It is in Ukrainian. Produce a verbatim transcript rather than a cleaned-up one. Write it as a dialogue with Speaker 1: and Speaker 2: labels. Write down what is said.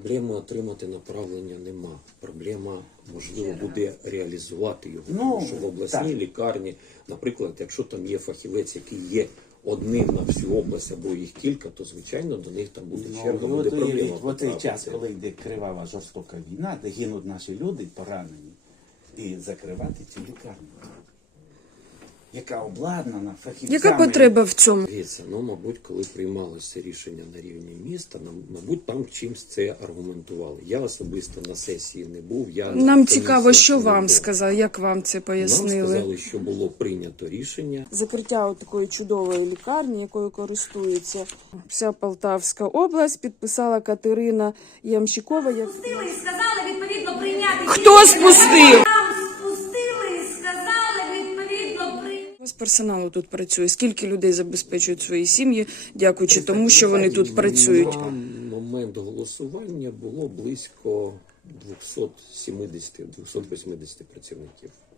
Speaker 1: Проблеми отримати направлення нема. Проблема, можливо, буде реалізувати його.
Speaker 2: Ну,
Speaker 1: Тому що в обласній
Speaker 2: так.
Speaker 1: лікарні, наприклад, якщо там є фахівець, який є одним на всю область або їх кілька, то, звичайно, до них там буде черга,
Speaker 2: Ну,
Speaker 1: буде
Speaker 2: от уявіть,
Speaker 1: проблема.
Speaker 2: в той
Speaker 1: потрапити.
Speaker 2: час, коли йде кривава жорстока війна, де гинуть наші люди поранені, і закривати цю лікарню, яка обладнана фахівцями.
Speaker 3: Яка потреба в цьому?
Speaker 1: Дивіться, ну, мабуть, коли приймалося рішення на рівні міста, нам, мабуть, там чимсь це аргументували. Я особисто на сесії не був. Я
Speaker 3: Нам
Speaker 1: на
Speaker 3: цікаво,
Speaker 1: комісіях
Speaker 3: що
Speaker 1: не
Speaker 3: вам
Speaker 1: був.
Speaker 3: сказали, як вам це
Speaker 1: Нам
Speaker 3: пояснили?
Speaker 1: сказали, що було прийнято рішення.
Speaker 3: Закриття такої чудової лікарні, якою користується вся Полтавська область, підписала Катерина Ямщикова. Як...
Speaker 4: Спустили і сказали відповідно прийняти.
Speaker 3: Хто спустив?
Speaker 4: Нам спустили і сказали відповідно прийняти.
Speaker 3: У вас персоналу тут працює. Скільки людей забезпечують свої сім'ї, дякуючи тому, що вони тут працюють?
Speaker 1: На момент голосування було близько двісті сімдесят - двісті вісімдесят працівників.